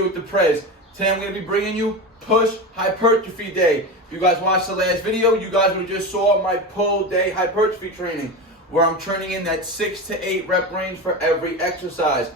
video with the Prez. Today I'm going to be bringing you push hypertrophy day. If you guys watched the last video, you guys would just saw my pull day hypertrophy training, where I'm training in that 6 to 8 rep range for every exercise.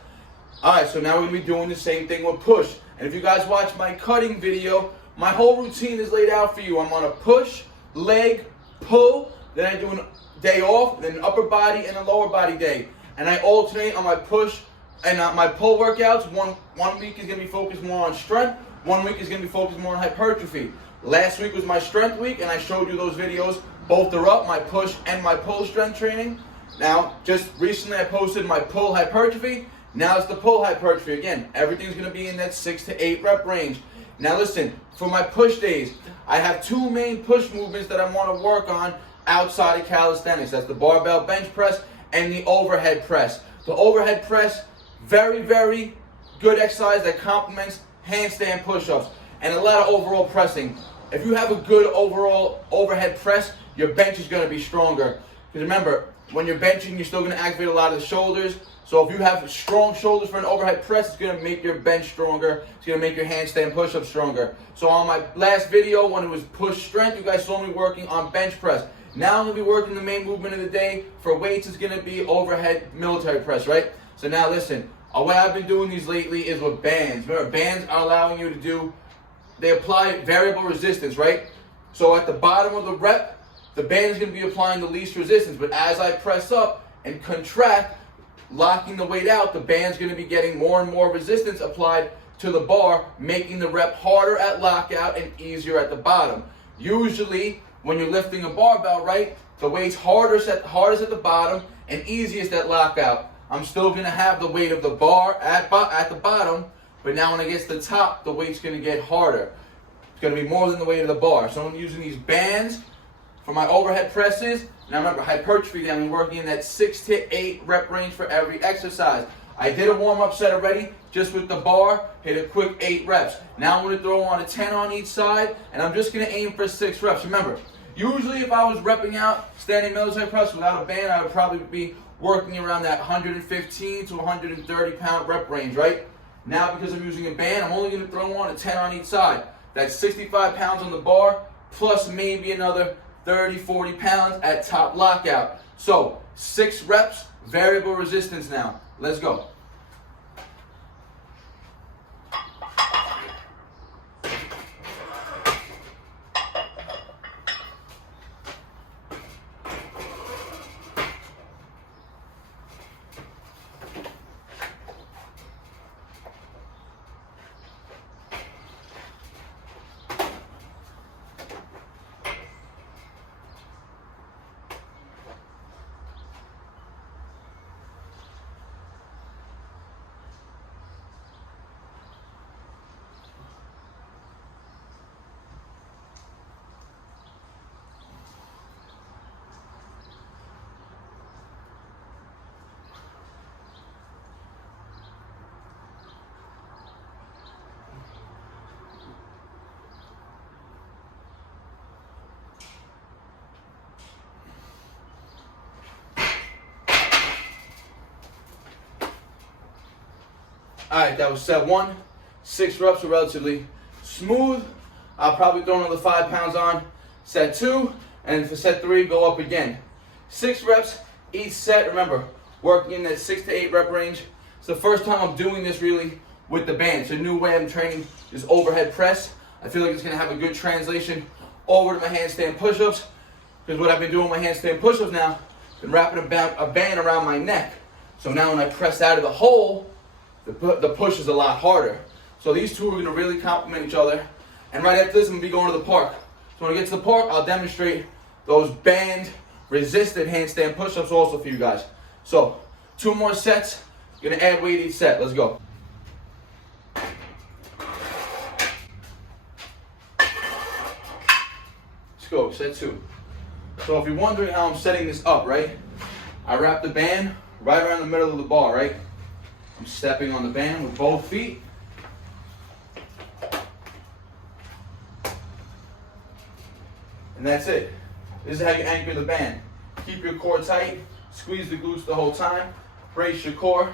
Alright, so now we're going to be doing the same thing with push. And if you guys watch my cutting video, my whole routine is laid out for you. I'm on a push, leg, pull, then I do a day off, then an upper body and a lower body day. And I alternate on my push and my pull workouts. One week is going to be focused more on strength, one week is going to be focused more on hypertrophy. Last week was my strength week, and I showed you those videos. Both are up, my push and my pull strength training. Now, just recently I posted my pull hypertrophy. Now it's the pull hypertrophy. Again, everything's going to be in that 6 to 8 rep range. Now listen, for my push days, I have two main push movements that I want to work on outside of calisthenics. That's the barbell bench press and the overhead press. The overhead press, very, very good exercise that complements handstand push-ups and a lot of overall pressing. If you have a good overall overhead press, your bench is going to be stronger. Because remember, when you're benching, you're still going to activate a lot of the shoulders. So if you have strong shoulders for an overhead press, it's going to make your bench stronger. It's going to make your handstand push-ups stronger. So on my last video, when it was push strength, you guys saw me working on bench press. Now I'm going to be working the main movement of the day. For weights, it's going to be overhead military press, right? So now listen, the way I've been doing these lately is with bands. Remember, bands are allowing you to do, they apply variable resistance, right? So at the bottom of the rep, the band is going to be applying the least resistance. But as I press up and contract, locking the weight out, the band's going to be getting more and more resistance applied to the bar, making the rep harder at lockout and easier at the bottom. Usually, when you're lifting a barbell, right, the weight's hardest at the bottom and easiest at lockout. I'm still going to have the weight of the bar at the bottom, but now when it gets to the top, the weight's going to get harder. It's going to be more than the weight of the bar. So I'm using these bands for my overhead presses. Now remember, hypertrophy, I'm working in that 6 to 8 rep range for every exercise. I did a warm-up set already, just with the bar, hit a quick 8 reps. Now I'm going to throw on a 10 on each side, and I'm just going to aim for 6 reps. Remember, usually if I was repping out standing military press without a band, I would probably be working around that 115 to 130 pound rep range, right? Now because I'm using a band, I'm only going to throw on a 10 on each side. That's 65 pounds on the bar, plus maybe another 30, 40 pounds at top lockout. So 6 reps, variable resistance now. Let's go. Alright, that was set 1. 6 reps were relatively smooth. I'll probably throw another 5 pounds on set 2. And for set 3, go up again. 6 reps each set. Remember, working in that 6 to 8 rep range. It's the first time I'm doing this really with the band. It's a new way I'm training this overhead press. I feel like it's going to have a good translation over to my handstand push-ups. Because what I've been doing with my handstand push-ups now, I've been wrapping a band around my neck. So now when I press out of the hole, the push is a lot harder. So these two are going to really complement each other. And right after this, I'm going to be going to the park. So when I get to the park, I'll demonstrate those band-resisted handstand push-ups also for you guys. So 2 more sets. Going to add weight each set. Let's go. Let's go, set 2. So if you're wondering how I'm setting this up, right? I wrap the band right around the middle of the bar, right? I'm stepping on the band with both feet. And that's it. This is how you anchor the band. Keep your core tight, squeeze the glutes the whole time, brace your core.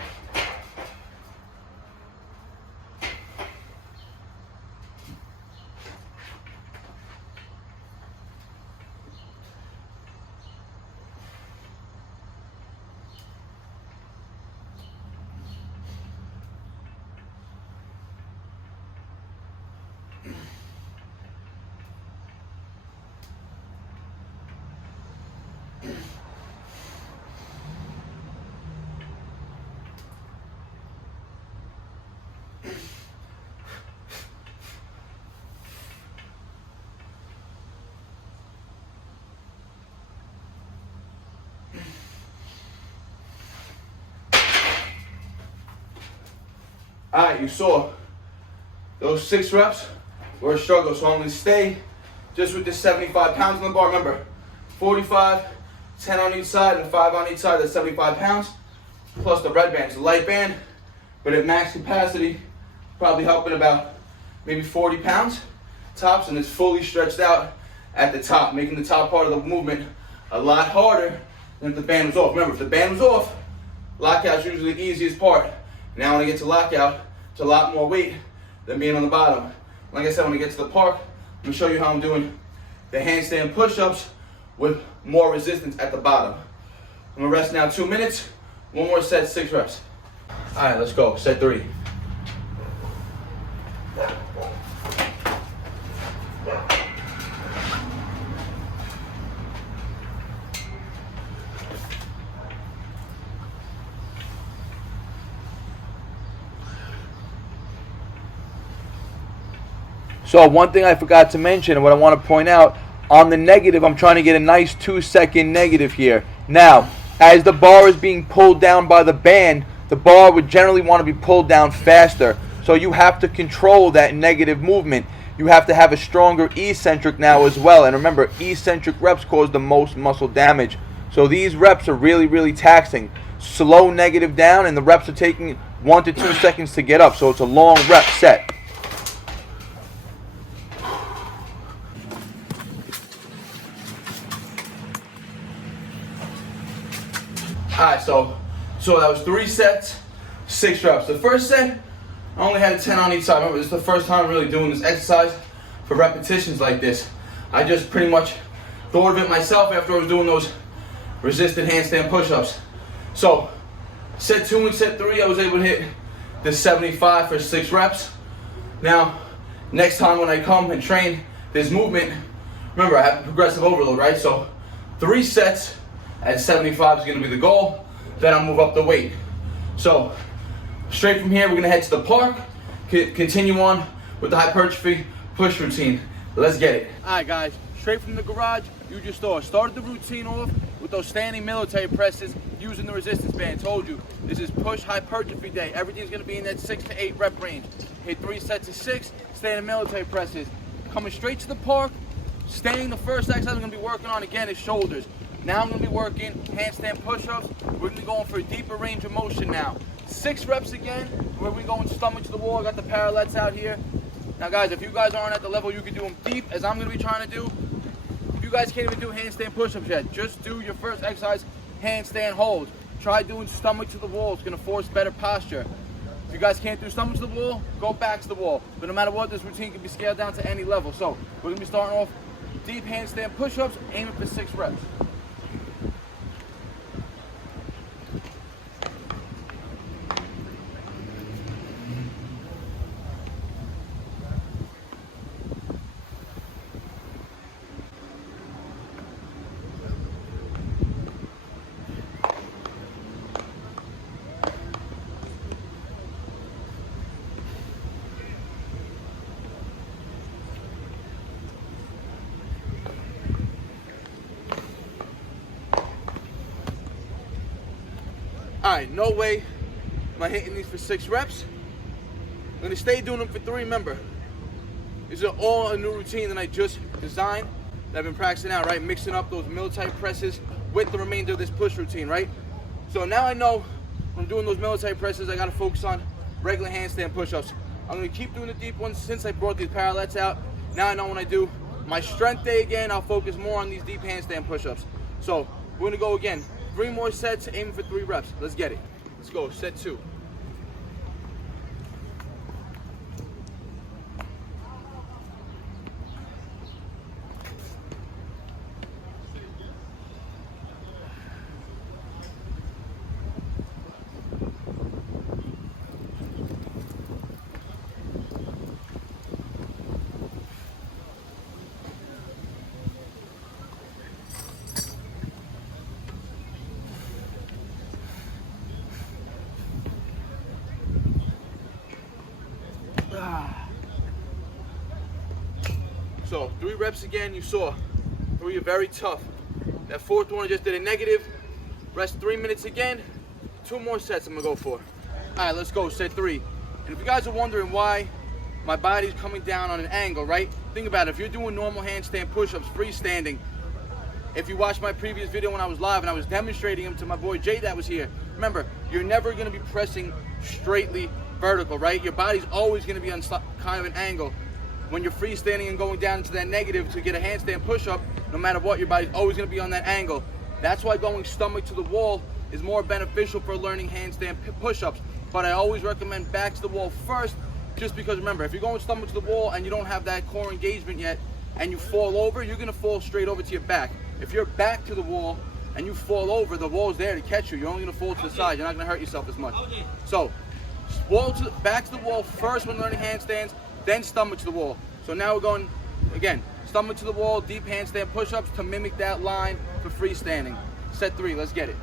All right, you saw those 6 reps were a struggle, so I'm gonna stay just with the 75 pounds on the bar. Remember, 45, 10 on each side, and 5 on each side. That's 75 pounds, plus the red band. It's a light band, but at max capacity, probably helping about maybe 40 pounds tops, and it's fully stretched out at the top, making the top part of the movement a lot harder than if the band was off. Remember, if the band was off, lockout's usually the easiest part. Now when I get to lockout, it's a lot more weight than being on the bottom. Like I said, when I get to the park, I'm gonna show you how I'm doing the handstand push-ups with more resistance at the bottom. I'm gonna rest now 2 minutes. One more set, 6 reps. All right, let's go, set 3. So one thing I forgot to mention, and what I want to point out, on the negative, I'm trying to get a nice 2-second negative here. Now, as the bar is being pulled down by the band, the bar would generally want to be pulled down faster. So you have to control that negative movement. You have to have a stronger eccentric now as well. And remember, eccentric reps cause the most muscle damage. So these reps are really, really taxing. Slow negative down, and the reps are taking 1 to 2 seconds to get up. So it's a long rep set. Alright, so that was 3 sets, 6 reps. The first set, I only had a 10 on each side. Remember, this is the first time really doing this exercise for repetitions like this. I just pretty much thought of it myself after I was doing those resisted handstand push-ups. So, set 2 and set 3, I was able to hit the 75 for 6 reps. Now, next time when I come and train this movement, remember, I have progressive overload, right? So, 3 sets at 75 is going to be the goal. Then I'll move up the weight. So straight from here, we're going to head to the park, continue on with the hypertrophy push routine. Let's get it. All right, guys, straight from the garage, you just started the routine off with those standing military presses using the resistance band. Told you, this is push hypertrophy day. Everything's going to be in that 6 to 8 rep range. Hit 3 sets of 6 standing military presses. Coming straight to the park, staying, the first exercise I'm going to be working on again is shoulders. Now I'm going to be working handstand push-ups. We're going to be going for a deeper range of motion now. 6 reps again. We're going to be going stomach to the wall. I got the parallettes out here. Now guys, if you guys aren't at the level you can do them deep, as I'm going to be trying to do, if you guys can't even do handstand push-ups yet, just do your first exercise, handstand holds. Try doing stomach to the wall. It's going to force better posture. If you guys can't do stomach to the wall, go back to the wall. But no matter what, this routine can be scaled down to any level. So we're going to be starting off deep handstand push-ups, aiming for 6 reps. All right, no way am I hitting these for 6 reps. I'm gonna stay doing them for 3. Remember, these are all a new routine that I just designed, that I've been practicing out, right? Mixing up those military presses with the remainder of this push routine, right? So now I know when I'm doing those military presses, I gotta focus on regular handstand push-ups. I'm gonna keep doing the deep ones since I brought these parallettes out. Now I know when I do my strength day again, I'll focus more on these deep handstand push-ups. So we're gonna go again. 3 more sets, aiming for 3 reps. Let's get it. Let's go, set 2. So 3 reps again. You saw 3 are very tough. That 4th one I just did a negative. Rest 3 minutes again. 2 more sets I'm gonna go for. All right, let's go, set 3. And if you guys are wondering why my body's coming down on an angle, right? Think about it. If you're doing normal handstand push-ups, freestanding, if you watched my previous video when I was live and I was demonstrating them to my boy Jay that was here, remember, you're never gonna be pressing straightly vertical, right? Your body's always gonna be on kind of an angle. When you're freestanding and going down into that negative to get a handstand push-up, no matter what, your body's always gonna be on that angle. That's why going stomach to the wall is more beneficial for learning handstand push-ups. But I always recommend back to the wall first, just because remember, if you're going stomach to the wall and you don't have that core engagement yet and you fall over, you're gonna fall straight over to your back. If you're back to the wall and you fall over, the wall's there to catch you. You're only gonna fall to the side. You're not gonna hurt yourself as much. So, back to the wall first when learning handstands, then stomach to the wall. So now we're going, again, stomach to the wall, deep handstand push-ups to mimic that line for freestanding. Set 3, let's get it.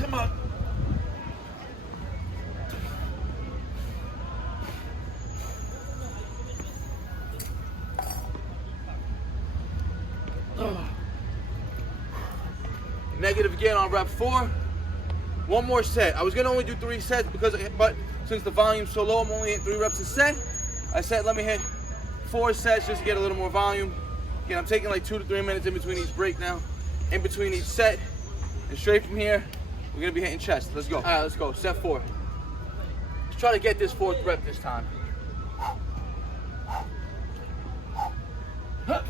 Come on. Negative again on rep 4. 1 more set. I was gonna only do 3 sets but since the volume's so low, I'm only hitting 3 reps a set. I said let me hit 4 sets just to get a little more volume. Again, I'm taking like 2 to 3 minutes in between each break now, in between each set, and straight from here, we're gonna be hitting chest. Let's go. All right, let's go. Set 4. Let's try to get this 4th rep this time. Huh.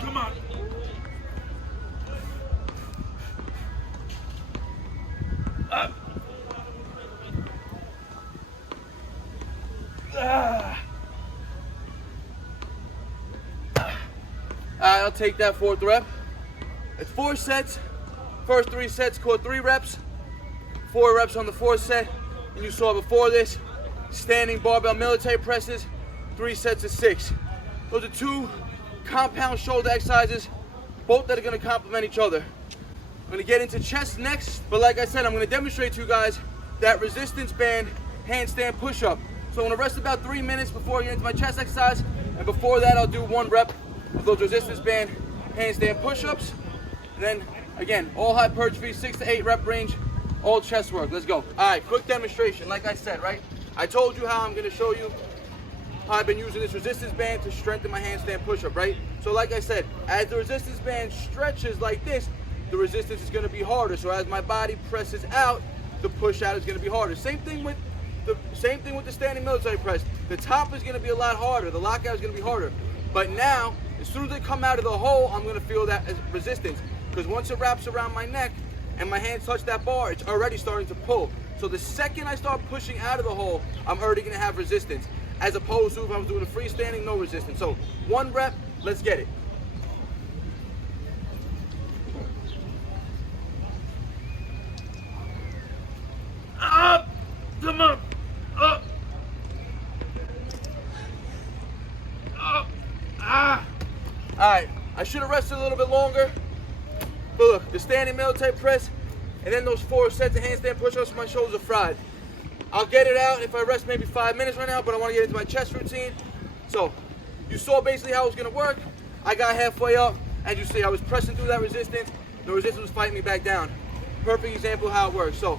Come on. Up. Alright, I'll take that 4th rep. It's 4 sets. First 3 sets called 3 reps. 4 reps on the 4th set. And you saw before this, standing barbell military presses, 3 sets of 6. Those are 2 compound shoulder exercises, both that are going to complement each other. I'm going to get into chest next, but like I said, I'm going to demonstrate to you guys that resistance band handstand push-up. So I'm going to rest about 3 minutes before I get into my chest exercise, and before that I'll do 1 rep of those resistance band handstand push-ups. And then, again, all hypertrophy, 6 to 8 rep range, all chest work. Let's go. All right, quick demonstration. Like I said, right? I told you how I'm going to show you how I've been using this resistance band to strengthen my handstand push-up, right? So like I said, as the resistance band stretches like this, the resistance is going to be harder. So as my body presses out, the push out is going to be harder. Same thing with the standing military press. The top is going to be a lot harder. The lockout is going to be harder. But now, as soon as they come out of the hole, I'm going to feel that as resistance. Because once it wraps around my neck and my hands touch that bar, it's already starting to pull. So the second I start pushing out of the hole, I'm already going to have resistance. As opposed to if I was doing a freestanding, no resistance. So 1 rep, let's get it. Up, come on, up, up, ah. All right, I should have rested a little bit longer. But look, the standing military press, and then those 4 sets of handstand push-ups, my shoulders are fried. I'll get it out if I rest maybe 5 minutes right now, but I want to get into my chest routine. So, you saw basically how it was going to work. I got halfway up, and you see I was pressing through that resistance. The resistance was fighting me back down. Perfect example of how it works. So,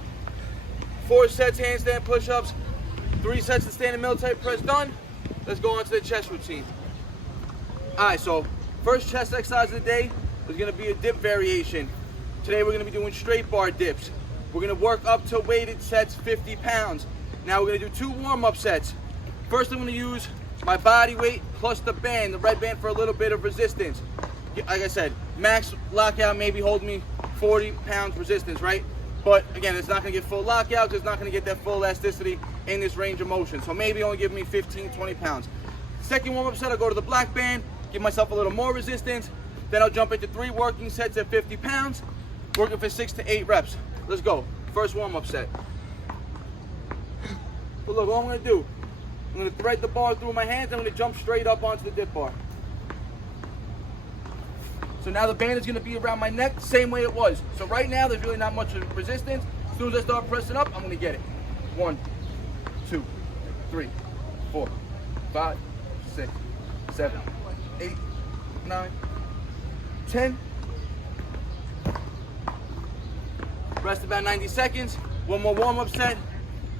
4 sets handstand push-ups, 3 sets of standing military press done. Let's go on to the chest routine. All right, so first chest exercise of the day is going to be a dip variation. Today we're going to be doing straight bar dips. We're going to work up to weighted sets, 50 pounds. Now we're going to do 2 warm-up sets. First I'm going to use my body weight plus the band, the red band, for a little bit of resistance. Like I said, max lockout maybe hold me 40 pounds resistance, right? But again, it's not gonna get full lockout because it's not gonna get that full elasticity in this range of motion. So maybe only give me 15, 20 pounds. Second warm-up set, I'll go to the black band, give myself a little more resistance. Then I'll jump into 3 working sets at 50 pounds, working for 6 to 8 reps. Let's go. First warm-up set. So look, all I'm gonna do, I'm gonna thread the bar through my hands. I'm gonna jump straight up onto the dip bar. So now the band is gonna be around my neck, same way it was. So right now, there's really not much resistance. As soon as I start pressing up, I'm gonna get it. 1, 2, 3, 4, 5, 6, 7, 8, 9, 10. Rest about 90 seconds. One more warm-up set,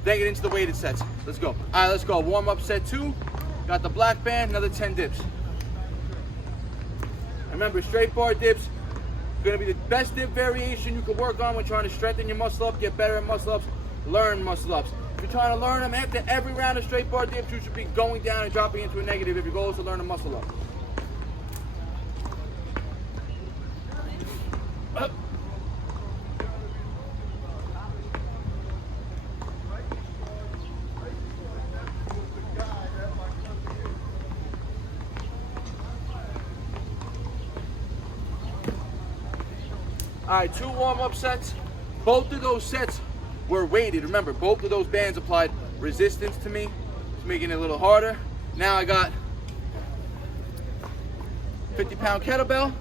then get into the weighted sets. Let's go. All right, let's go. Warm-up set 2. Got the black band, another 10 dips. Remember, straight bar dips gonna be the best dip variation you can work on when trying to strengthen your muscle up, get better at muscle ups, learn muscle ups. If you're trying to learn them after every round of straight bar dips, you should be going down and dropping into a negative if your goal is to learn a muscle up. Up. All right, 2 warm-up sets. Both of those sets were weighted. Remember, both of those bands applied resistance to me, making it a little harder. Now I got 50-pound kettlebell.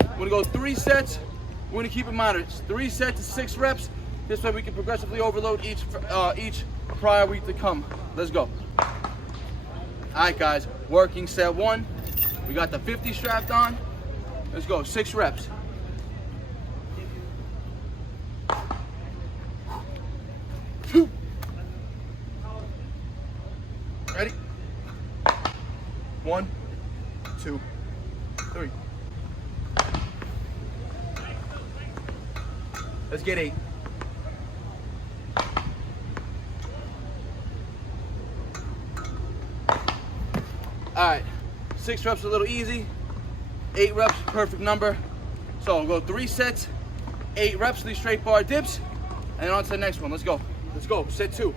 I'm gonna go 3 sets. We're gonna keep it moderate. 3 sets to 6 reps. This way we can progressively overload each prior week to come. Let's go. All right, guys. Working set 1. We got the 50 strapped on. Let's go. 6 reps. Ready? 1, 2, 3. Let's get 8. All right, 6 reps a little easy. 8 reps, perfect number. So we'll go 3 sets, 8 reps of these straight bar dips, and on to the next one. Let's go. Let's go. Set 2.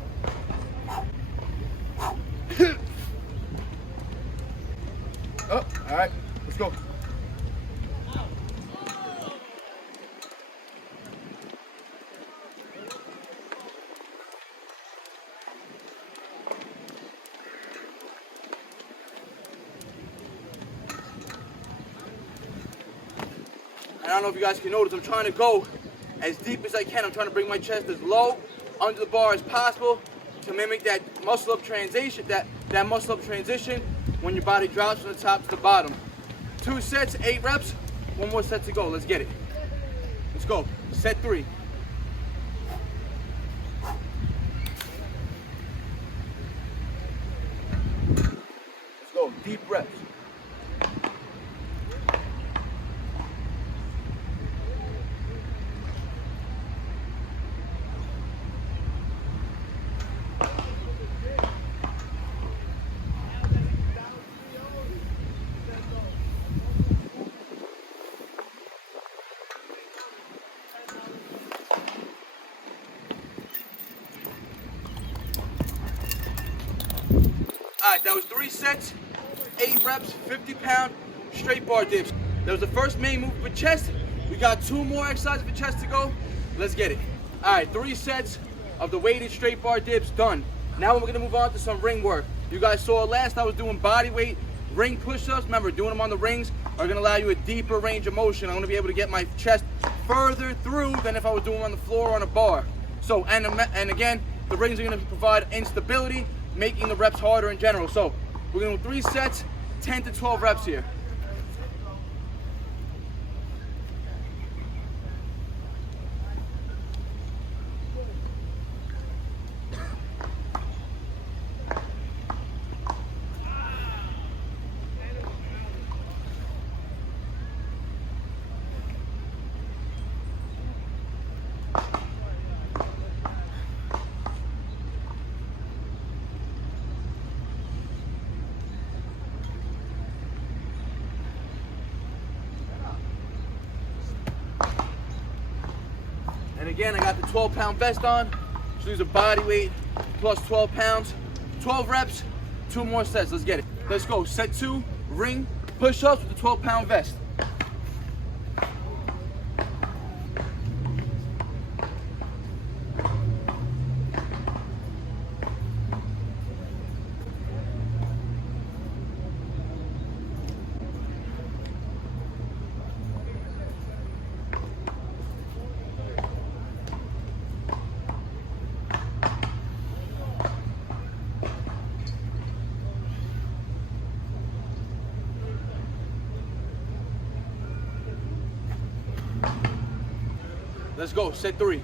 Oh, all right, let's go. And I don't know if you guys can notice, I'm trying to go as deep as I can. I'm trying to bring my chest as low under the bar as possible to mimic that muscle up transition, that muscle up transition when your body drops from the top to the bottom. 2 sets, 8 reps. 1 more set to go. Let's get it. Let's go. Set 3. Let's go. Deep reps. All right, that was 3 sets, 8 reps, 50-pound straight bar dips. That was the first main move for chest. We got 2 more exercises for chest to go. Let's get it. All right, 3 sets of the weighted straight bar dips done. Now we're gonna move on to some ring work. You guys saw last I was doing body weight ring push-ups. Remember, doing them on the rings are gonna allow you a deeper range of motion. I'm gonna be able to get my chest further through than if I was doing them on the floor or on a bar. So, and again, the rings are gonna provide instability, making the reps harder in general. So we're gonna do 3 sets, 10 to 12 reps here. Again, I got the 12-pound vest on. So these are body weight plus 12 pounds. 12 reps, 2 more sets. Let's get it. Let's go. Set 2, ring push-ups with the 12-pound vest. Let's go, set 3.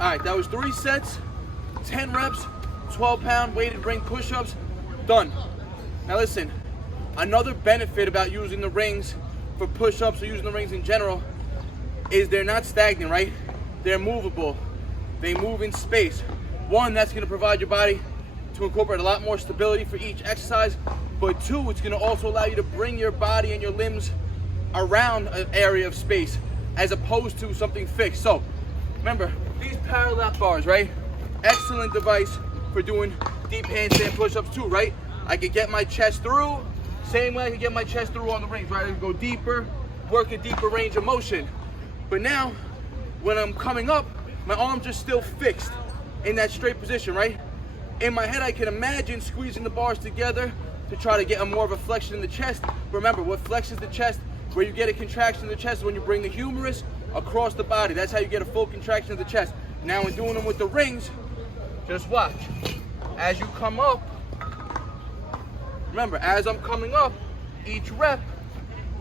All right, that was 3 sets, 10 reps, 12-pound weighted ring push-ups, done. Now listen, another benefit about using the rings for push-ups or using the rings in general is they're not stagnant, right? They're movable. They move in space. One, that's gonna provide your body to incorporate a lot more stability for each exercise, but 2, it's gonna also allow you to bring your body and your limbs around an area of space as opposed to something fixed. So, remember, these parallel bars, right? Excellent device for doing deep handstand push-ups too, right? I could get my chest through, same way I could get my chest through on the rings, right? I could go deeper, work a deeper range of motion. But now, when I'm coming up, my arms are still fixed in that straight position, right? In my head, I can imagine squeezing the bars together to try to get a more of a flexion in the chest. Remember, what flexes the chest, where you get a contraction in the chest is when you bring the humerus across the body. That's how you get a full contraction of the chest. Now in doing them with the rings, just watch. As you come up, remember, as I'm coming up, each rep,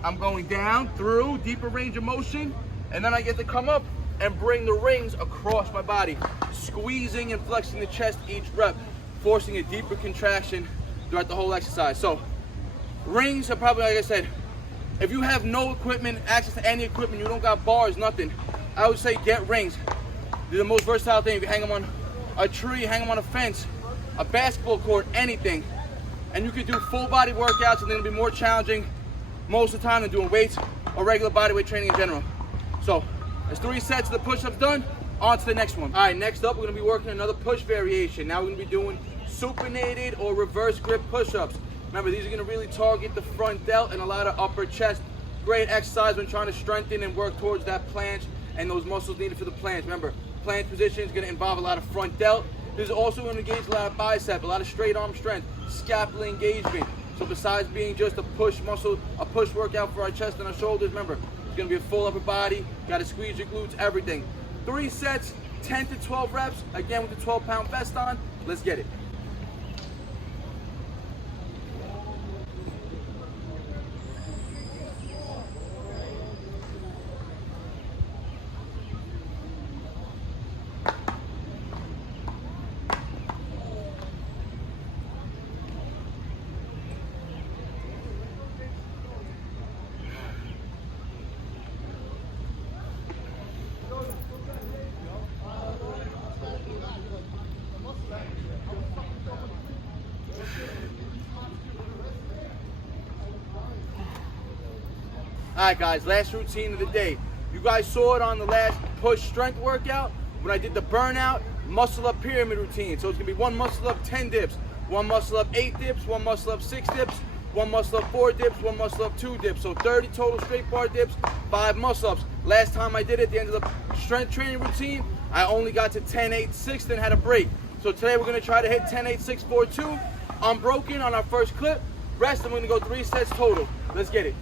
I'm going down, through, deeper range of motion, and then I get to come up and bring the rings across my body, squeezing and flexing the chest each rep, forcing a deeper contraction throughout the whole exercise. So, rings are probably, like I said, if you have no equipment, access to any equipment, you don't got bars, nothing, I would say get rings. They're the most versatile thing. You can hang them on a tree, hang them on a fence, a basketball court, anything. And you can do full body workouts, and they're gonna be more challenging most of the time than doing weights or regular body weight training in general. So, there's 3 sets of the push-ups done, on to the next one. All right, next up, we're gonna be working another push variation. Now we're gonna be doing supinated or reverse grip push-ups. Remember, these are gonna really target the front delt and a lot of upper chest. Great exercise when trying to strengthen and work towards that planche and those muscles needed for the planche. Remember, planche position is gonna involve a lot of front delt. This is also gonna engage a lot of bicep, a lot of straight arm strength, scapula engagement. So besides being just a push muscle, a push workout for our chest and our shoulders, remember, it's gonna be a full upper body, gotta squeeze your glutes, everything. 3 sets, 10 to 12 reps, again with the 12-pound vest on. Let's get it. All right, guys, last routine of the day. You guys saw it on the last push strength workout when I did the burnout muscle up pyramid routine. So it's gonna be 1 muscle up 10 dips, 1 muscle up 8 dips, 1 muscle up 6 dips, 1 muscle up 4 dips, 1 muscle up 2 dips. So 30 total straight bar dips, 5 muscle ups. Last time I did it at the end of the strength training routine, I only got to 10, 8, 6, then had a break. So today we're gonna try to hit 10, 8, 6, 4, 2, unbroken on our first clip. Rest, and we're gonna go 3 sets total. Let's get it.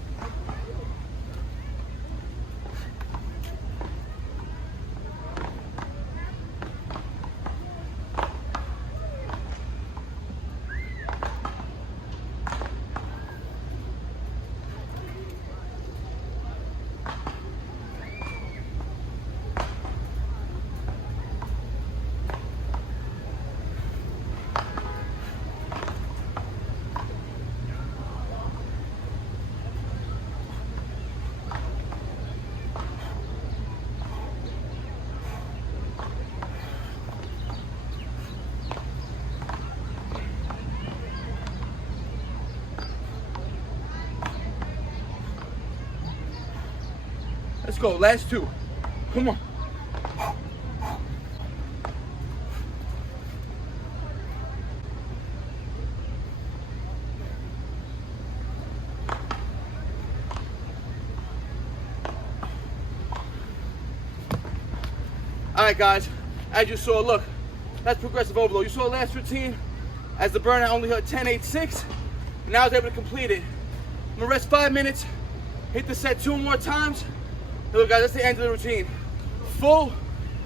go. Last 2. Come on. All right, guys, as you saw, look, that's progressive overload. You saw the last routine as the burnout only hit 10, 8, 6, and now I was able to complete it. I'm gonna rest 5 minutes, hit the set 2 more times. And look, guys, that's the end of the routine. Full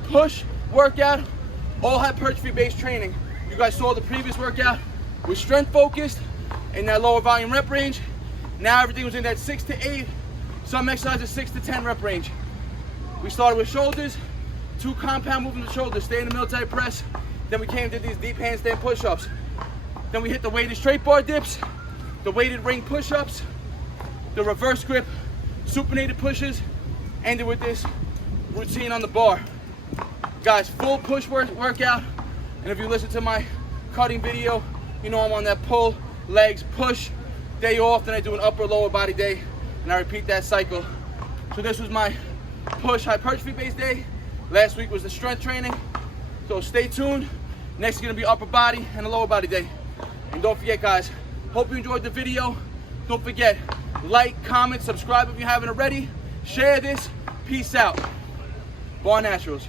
push workout, all hypertrophy-based training. You guys saw the previous workout was strength focused in that lower volume rep range. Now everything was in that 6 to 8, some exercises 6 to 10 rep range. We started with shoulders, 2 compound movements of shoulders, stay in the military press. Then we came to these deep handstand push-ups. Then we hit the weighted straight bar dips, the weighted ring push-ups, the reverse grip, supinated pushes, ended with this routine on the bar. Guys, full push workout. And if you listen to my cutting video, you know I'm on that pull, legs, push, day off, then I do an upper lower body day, and I repeat that cycle. So this was my push hypertrophy based day. Last week was the strength training. So stay tuned. Next is gonna be upper body and a lower body day. And don't forget, guys, hope you enjoyed the video. Don't forget, like, comment, subscribe if you haven't already. Share this. Peace out. BARNATURALS.